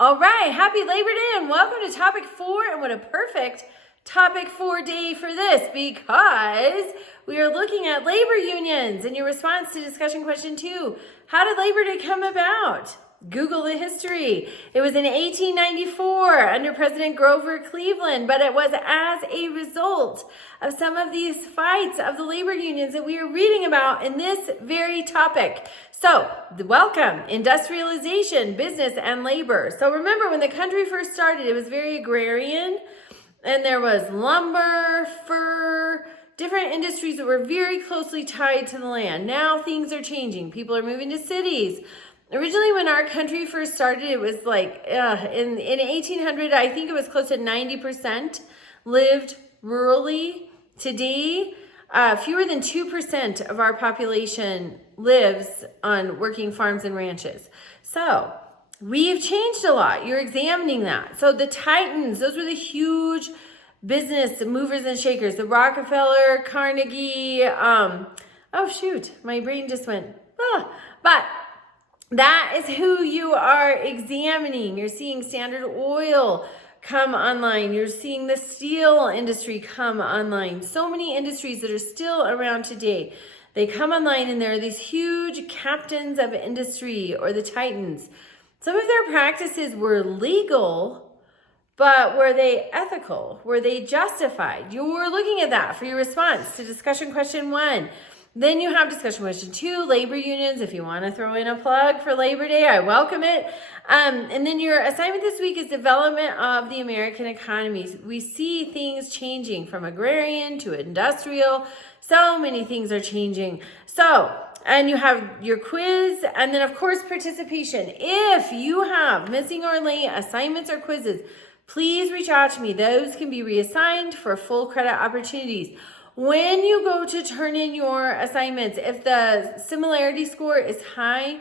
All right, happy Labor Day and welcome to topic 4. And what a perfect topic 4 day for this, because we are looking at labor unions and your response to discussion question 2. How did Labor Day come about? Google the history. It was in 1894 under President Grover Cleveland, but it was as a result of some of these fights of the labor unions that we are reading about in this very topic. So, welcome, industrialization, business, and labor. So remember, when the country first started, it was very agrarian, and there was lumber, fur, different industries that were very closely tied to the land. Now things are changing. People are moving to cities. Originally, when our country first started, it was like in 1800, I think it was close to 90% lived rurally. Today, fewer than 2% of our population lives on working farms and ranches. So we've changed a lot. You're examining that. So the Titans, those were the huge business movers and shakers. The Rockefeller, Carnegie. Oh shoot, my brain just went. But that is who you are examining. You're seeing Standard Oil come online. You're seeing the steel industry come online. So many industries that are still around today. They come online, and there are these huge captains of industry, or the Titans. Some of their practices were legal, but were they ethical? Were they justified? You're looking at that for your response to discussion question 1. Then you have discussion question 2, labor unions. If you want to throw in a plug for Labor Day, I welcome it. And then your assignment this week is development of the American economy. We see things changing from agrarian to industrial. So many things are changing. So, and you have your quiz, and then of course participation. If you have missing or late assignments or quizzes, please reach out to me. Those can be reassigned for full credit opportunities. When you go to turn in your assignments, if the similarity score is high,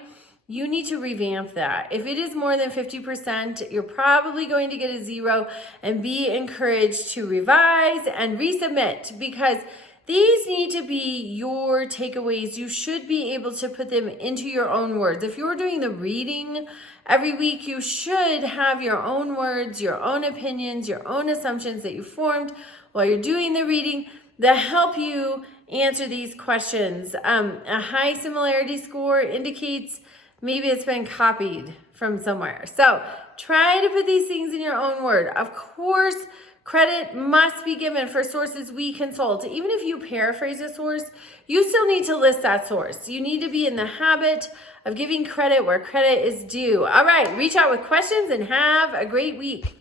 you need to revamp that. If it is more than 50%, you're probably going to get a 0, and be encouraged to revise and resubmit, because these need to be your takeaways. You should be able to put them into your own words. If you're doing the reading every week, you should have your own words, your own opinions, your own assumptions that you formed while you're doing the reading that help you answer these questions. A high similarity score indicates maybe it's been copied from somewhere. So try to put these things in your own word. Of course, credit must be given for sources we consult. Even if you paraphrase a source, you still need to list that source. You need to be in the habit of giving credit where credit is due. All right, reach out with questions and have a great week.